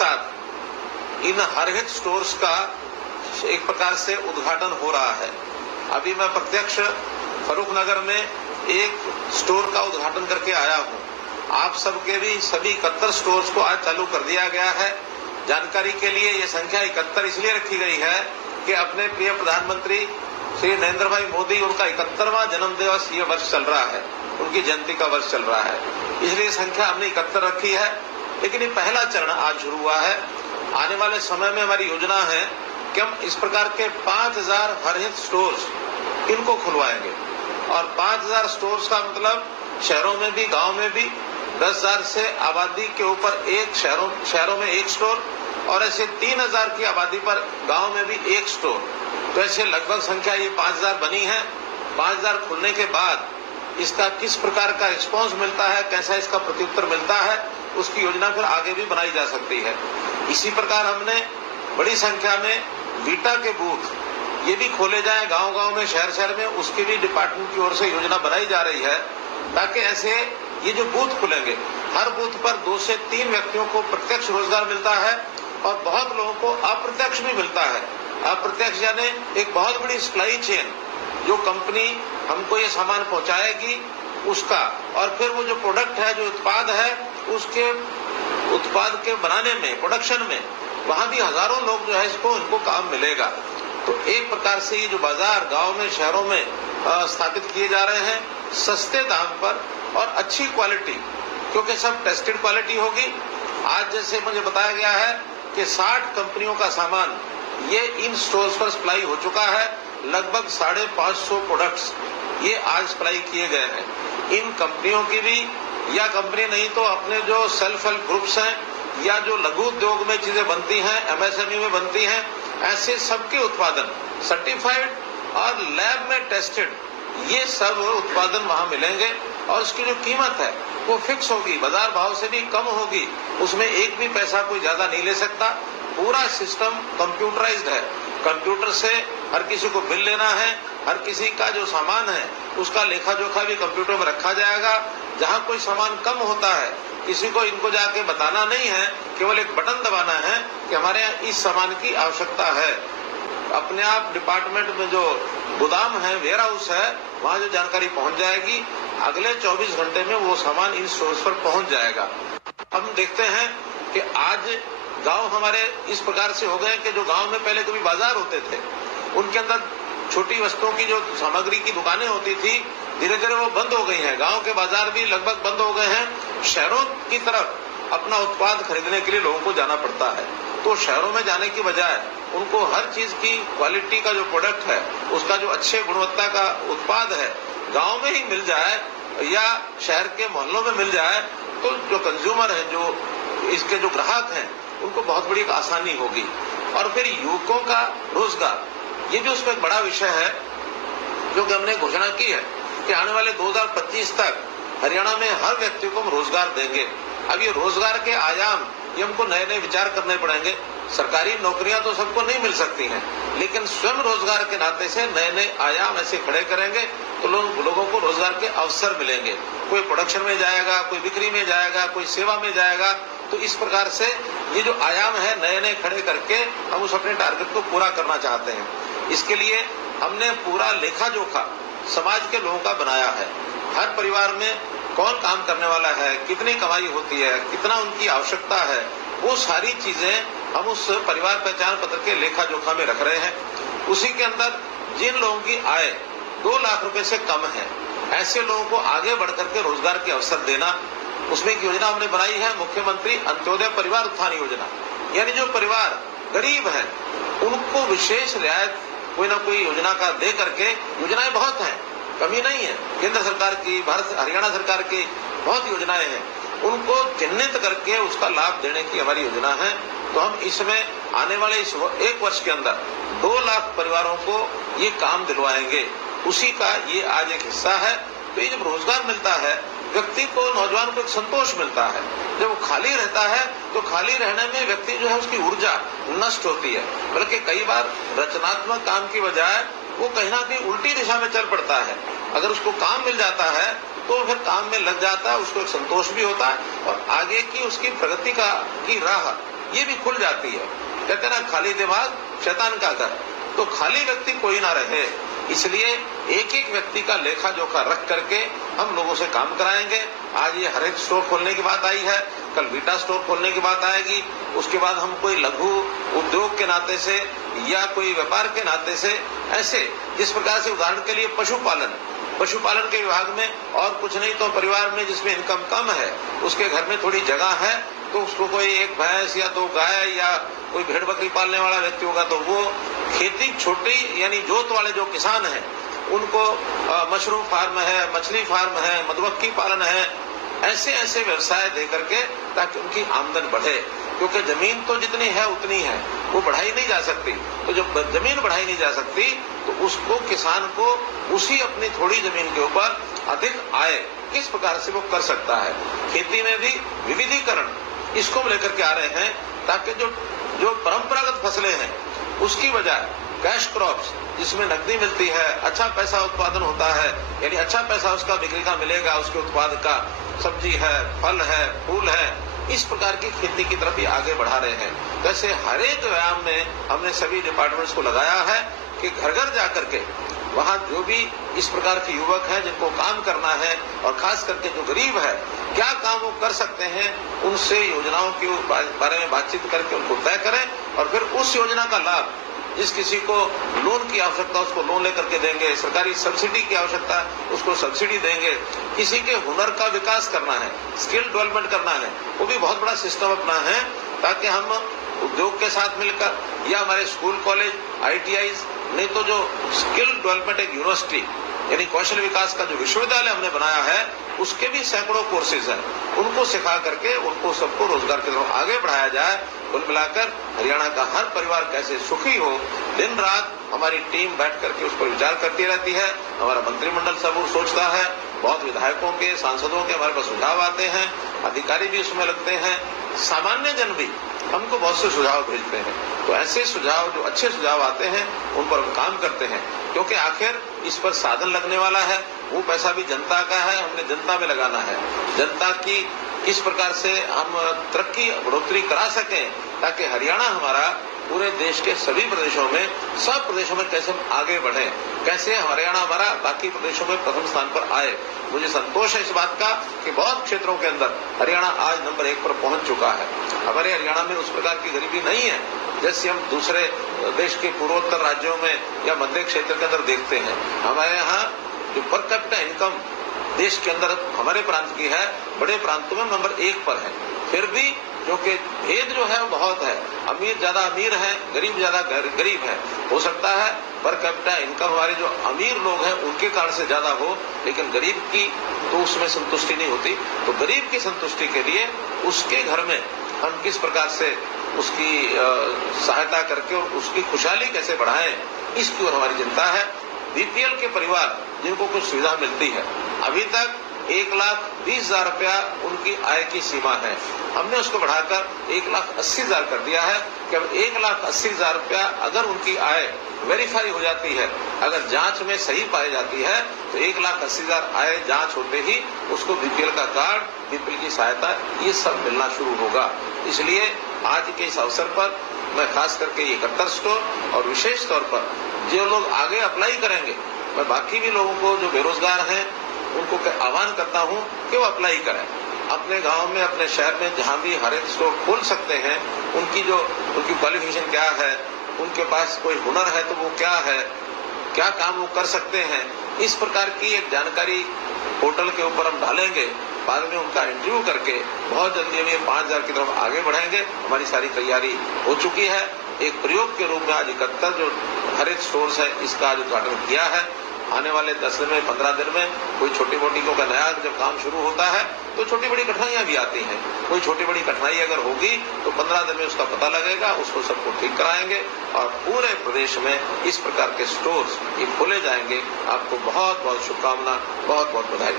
साथ इन हरहित स्टोर्स का एक प्रकार से उद्घाटन हो रहा है। अभी मैं प्रत्यक्ष फरूख नगर में एक स्टोर का उद्घाटन करके आया हूं। आप सबके भी सभी 71 स्टोर्स को आज चालू कर दिया गया है। जानकारी के लिए ये संख्या 71 इसलिए रखी गई है कि अपने प्रिय प्रधानमंत्री श्री नरेंद्र भाई मोदी, उनका 71वां जन्म दिवस ये वर्ष चल रहा है, उनकी जयंती का वर्ष चल रहा है, इसलिए संख्या हमने 71 रखी है। लेकिन ये पहला चरण आज शुरू हुआ है। आने वाले समय में हमारी योजना है कि हम इस प्रकार के 5000 हरहित स्टोर्स इनको खुलवाएंगे। और 5000 स्टोर्स का मतलब शहरों में भी, गांव में भी 10,000 से आबादी के ऊपर एक शहरों में एक स्टोर, और ऐसे 3000 की आबादी पर गांव में भी एक स्टोर। तो ऐसे लगभग संख्या ये 5000 बनी है। 5000 खुलने के बाद इसका किस प्रकार का रिस्पॉन्स मिलता है, कैसा इसका प्रत्युत्तर मिलता है, उसकी योजना फिर आगे भी बनाई जा सकती है। इसी प्रकार हमने बड़ी संख्या में वीटा के बूथ ये भी खोले जाए गांव-गांव में, शहर-शहर में, उसकी भी डिपार्टमेंट की ओर से योजना बनाई जा रही है, ताकि ऐसे ये जो बूथ खुलेंगे, हर बूथ पर 2 से 3 व्यक्तियों को प्रत्यक्ष रोजगार मिलता है और बहुत लोगों को अप्रत्यक्ष भी मिलता है। अप्रत्यक्ष यानी एक बहुत बड़ी सप्लाई चेन, जो कंपनी हमको ये सामान पहुंचाएगी उसका, और फिर वो जो प्रोडक्ट है, जो उत्पाद है, उसके उत्पाद के बनाने में, प्रोडक्शन में, वहां भी हजारों लोग जो है इनको काम मिलेगा। तो एक प्रकार से ये जो बाजार गांव में, शहरों में स्थापित किए जा रहे हैं, सस्ते दाम पर और अच्छी क्वालिटी, क्योंकि सब टेस्टेड क्वालिटी होगी। आज जैसे मुझे बताया गया है कि 60 कंपनियों का सामान ये इन स्टोर्स पर सप्लाई हो चुका है। लगभग 550 प्रोडक्ट्स ये आज सप्लाई किए गए हैं। इन कंपनियों की भी, या कंपनी नहीं तो अपने जो सेल्फ हेल्प ग्रुप्स हैं, या जो लघु उद्योग में चीजें बनती हैं, एमएसएमई में बनती हैं, ऐसे सबके उत्पादन सर्टिफाइड और लैब में टेस्टेड, ये सब उत्पादन वहां मिलेंगे। और उसकी जो कीमत है वो फिक्स होगी, बाजार भाव से भी कम होगी, उसमें एक भी पैसा कोई ज्यादा नहीं ले सकता। पूरा सिस्टम कंप्यूटराइज्ड है। कंप्यूटर से हर किसी को बिल लेना है, हर किसी का जो सामान है उसका लेखा जोखा भी कंप्यूटर में रखा जाएगा। जहां कोई सामान कम होता है, किसी को इनको जाके बताना नहीं है, केवल एक बटन दबाना है कि हमारे यहाँ इस सामान की आवश्यकता है। अपने आप डिपार्टमेंट में जो गोदाम है, वेयर हाउस है, वहां जो जानकारी पहुंच जाएगी, अगले 24 घंटे में वो सामान इन स्टोर्स पर पहुंच जाएगा। हम देखते हैं कि आज गांव हमारे इस प्रकार से हो गए कि जो गांव में पहले कभी बाजार होते थे, उनके अंदर छोटी वस्तुओं की जो सामग्री की दुकानें होती थी, धीरे धीरे वो बंद हो गई हैं। गांव के बाजार भी लगभग बंद हो गए हैं। शहरों की तरफ अपना उत्पाद खरीदने के लिए लोगों को जाना पड़ता है। तो शहरों में जाने की बजाय उनको हर चीज की क्वालिटी का जो प्रोडक्ट है, उसका जो अच्छे गुणवत्ता का उत्पाद है, गांव में ही मिल जाए या शहर के मोहल्लों में मिल जाए, तो जो कंज्यूमर है, जो इसके जो ग्राहक हैं, उनको बहुत बड़ी आसानी होगी। और फिर युवकों का रोजगार, ये भी उसमें एक बड़ा विषय है, जो कि हमने घोषणा की है कि आने वाले 2025 तक हरियाणा में हर व्यक्ति को हम रोजगार देंगे। अब ये रोजगार के आयाम, ये हमको नए नए विचार करने पड़ेंगे। सरकारी नौकरियां तो सबको नहीं मिल सकती हैं, लेकिन स्वयं रोजगार के नाते से नए नए आयाम ऐसे खड़े करेंगे तो लोगों को रोजगार के अवसर मिलेंगे। कोई प्रोडक्शन में जाएगा, कोई बिक्री में जाएगा, कोई सेवा में जाएगा। तो इस प्रकार से ये जो आयाम है नए नए खड़े करके हम उस अपने टारगेट को पूरा करना चाहते हैं। इसके लिए हमने पूरा लेखा जोखा समाज के लोगों का बनाया है। हर परिवार में कौन काम करने वाला है, कितनी कमाई होती है, कितना उनकी आवश्यकता है, वो सारी चीजें हम उस परिवार पहचान पत्र के लेखा जोखा में रख रहे हैं। उसी के अंदर जिन लोगों की आय 2 लाख रुपए से कम है, ऐसे लोगों को आगे बढ़कर के रोजगार के अवसर देना, उसमें एक योजना हमने बनाई है, मुख्यमंत्री अंत्योदय परिवार उत्थान योजना। यानी जो परिवार गरीब है उनको विशेष रियायत कोई ना कोई योजना का दे करके, योजनाएं बहुत हैं, कमी नहीं है, केंद्र सरकार की, हरियाणा सरकार की बहुत योजनाएं हैं, उनको चिन्हित करके उसका लाभ देने की हमारी योजना है। तो हम इसमें आने वाले इस 1 वर्ष के अंदर 2 लाख परिवारों को ये काम दिलवाएंगे। उसी का ये आज एक हिस्सा है। तो ये जब रोजगार मिलता है, व्यक्ति को, नौजवान को एक संतोष मिलता है। जब वो खाली रहता है तो खाली रहने में व्यक्ति जो है उसकी ऊर्जा नष्ट होती है, बल्कि कई बार रचनात्मक काम की बजाय वो कहीं ना कहीं उल्टी दिशा में चल पड़ता है। अगर उसको काम मिल जाता है तो फिर काम में लग जाता है, उसको एक संतोष भी होता है और आगे की उसकी प्रगति की राह ये भी खुल जाती है। कहते हैं ना, खाली दिमाग शैतान का घर। तो खाली व्यक्ति कोई ना रहे, इसलिए एक एक व्यक्ति का लेखा जोखा रख करके हम लोगों से काम कराएंगे। आज ये हर एक स्टोर खोलने की बात आई है, कल वीटा स्टोर खोलने की बात आएगी, उसके बाद हम कोई लघु उद्योग के नाते से या कोई व्यापार के नाते से, ऐसे जिस प्रकार से उदाहरण के लिए पशुपालन के विभाग में और कुछ नहीं तो परिवार में जिसमें इनकम कम है, उसके घर में थोड़ी जगह है, तो उसको कोई एक भैंस या दो गाय या कोई भेड़ बकरी पालने वाला व्यक्ति होगा, तो वो खेती छोटी यानी जोत वाले जो किसान हैं उनको मशरूम फार्म है, मछली फार्म है, मधुमक्खी पालन है, ऐसे ऐसे व्यवसाय दे करके ताकि उनकी आमदन बढ़े। क्योंकि जमीन तो जितनी है उतनी है, वो बढ़ाई नहीं जा सकती। तो जब जमीन बढ़ाई नहीं जा सकती तो उसको किसान को उसी अपनी थोड़ी जमीन के ऊपर अधिक आय किस प्रकार से वो कर सकता है। खेती में भी विविधीकरण इसको लेकर के आ रहे हैं ताकि जो परंपरागत फसलें हैं उसकी बजाय कैश क्रॉप्स जिसमें नकदी मिलती है, अच्छा पैसा उत्पादन होता है, यानी अच्छा पैसा उसका बिक्री का मिलेगा, उसके उत्पाद का, सब्जी है, फल है, फूल है, इस प्रकार की खेती की तरफ ही आगे बढ़ा रहे हैं। वैसे हर एक व्यायाम में हमने सभी डिपार्टमेंट्स को लगाया है कि घर घर जाकर के वहाँ जो भी इस प्रकार के युवक हैं जिनको काम करना है और खास करके जो गरीब है, क्या काम वो कर सकते हैं, उनसे योजनाओं के बारे में बातचीत करके उनको तय करें और फिर उस योजना का लाभ जिस किसी को लोन की आवश्यकता उसको लोन लेकर के देंगे, सरकारी सब्सिडी की आवश्यकता उसको सब्सिडी देंगे, किसी के हुनर का विकास करना है, स्किल डेवलपमेंट करना है, वो भी बहुत बड़ा सिस्टम अपना है ताकि हम उद्योग के साथ मिलकर या हमारे स्कूल कॉलेज ITI नहीं तो जो स्किल डेवलपमेंट एक यूनिवर्सिटी यानी कौशल विकास का जो विश्वविद्यालय हमने बनाया है उसके भी सैकड़ों कोर्सेज हैं, उनको सिखा करके उनको सबको रोजगार की तरफ आगे बढ़ाया जाए। कुल मिलाकर हरियाणा का हर परिवार कैसे सुखी हो, दिन रात हमारी टीम बैठ करके उस पर विचार करती रहती है। हमारा मंत्रिमंडल सब सोचता है, बहुत विधायकों के, सांसदों के हमारे पास सुझाव आते हैं, अधिकारी भी उसमें लगते हैं, सामान्य जन भी हमको बहुत से सुझाव भेजते हैं। तो ऐसे सुझाव जो अच्छे सुझाव आते हैं उन पर हम काम करते हैं, क्योंकि आखिर इस पर साधन लगने वाला है, वो पैसा भी जनता का है, हमने जनता में लगाना है। जनता की किस प्रकार से हम तरक्की बढ़ोतरी करा सकें ताकि हरियाणा हमारा पूरे देश के सभी प्रदेशों में, सब प्रदेशों में कैसे हम आगे बढ़े, कैसे हरियाणा हमारा बाकी प्रदेशों में प्रथम स्थान पर आए। मुझे संतोष है इस बात का कि बहुत क्षेत्रों के अंदर हरियाणा आज नंबर 1 पर पहुंच चुका है। हमारे हरियाणा में उस प्रकार की गरीबी नहीं है जैसे हम दूसरे देश के पूर्वोत्तर राज्यों में या मध्य क्षेत्र के अंदर देखते हैं। हमारे यहाँ जो पर कैपिटा इनकम देश के अंदर हमारे प्रांत की है, बड़े प्रांतों में नंबर 1 पर है। फिर भी क्योंकि भेद जो है वो बहुत है, अमीर ज्यादा अमीर है, गरीब ज्यादा गरीब है। हो सकता है पर कैपिटा इनकम हमारे जो अमीर लोग हैं उनके कारण से ज्यादा हो, लेकिन गरीब की तो उसमें संतुष्टि नहीं होती। तो गरीब की संतुष्टि के लिए उसके घर में हम किस प्रकार से उसकी सहायता करके और उसकी खुशहाली कैसे बढ़ाएं, इसकी ओर हमारी चिंता है। BPL के परिवार जिनको कुछ सुविधा मिलती है, अभी तक 1,20,000 रुपया उनकी आय की सीमा है, हमने उसको बढ़ाकर 1,80,000 कर दिया है कि अब 1,80,000 रुपया अगर उनकी आय वेरीफाई हो जाती है, अगर जांच में सही पाई जाती है तो 1,80,000 आय जांच होते ही उसको BPL का कार्ड, BPL की सहायता, ये सब मिलना शुरू होगा। इसलिए आज के इस अवसर पर मैं खास करके ये 71 स्टोर और विशेष तौर पर जो लोग आगे अप्लाई करेंगे, मैं बाकी भी लोगों को जो बेरोजगार हैं उनको आह्वान करता हूं कि वो अप्लाई करें। अपने गांव में, अपने शहर में जहां भी हर एक स्टोर खोल सकते हैं, उनकी क्वालिफिकेशन क्या है, उनके पास कोई हुनर है तो वो क्या है, क्या काम वो कर सकते हैं, इस प्रकार की एक जानकारी पोर्टल के ऊपर हम डालेंगे। बाद में उनका इंटरव्यू करके बहुत जल्दी हम ये 5,000 की तरफ आगे बढ़ेंगे। हमारी सारी तैयारी हो चुकी है। एक प्रयोग के रूप में आज 71 जो हर एक स्टोर्स है इसका आज उद्घाटन किया है। आने वाले 10 दिन में, 15 दिन में कोई छोटी मोटी का नया जब काम शुरू होता है तो छोटी बड़ी कठिनाइयां भी आती हैं। कोई छोटी बड़ी कठिनाई अगर होगी तो 15 दिन में उसका पता लगेगा, उसको सबको ठीक कराएंगे और पूरे प्रदेश में इस प्रकार के स्टोर्स ये खोले जाएंगे। आपको बहुत बहुत शुभकामना, बहुत बहुत बधाई।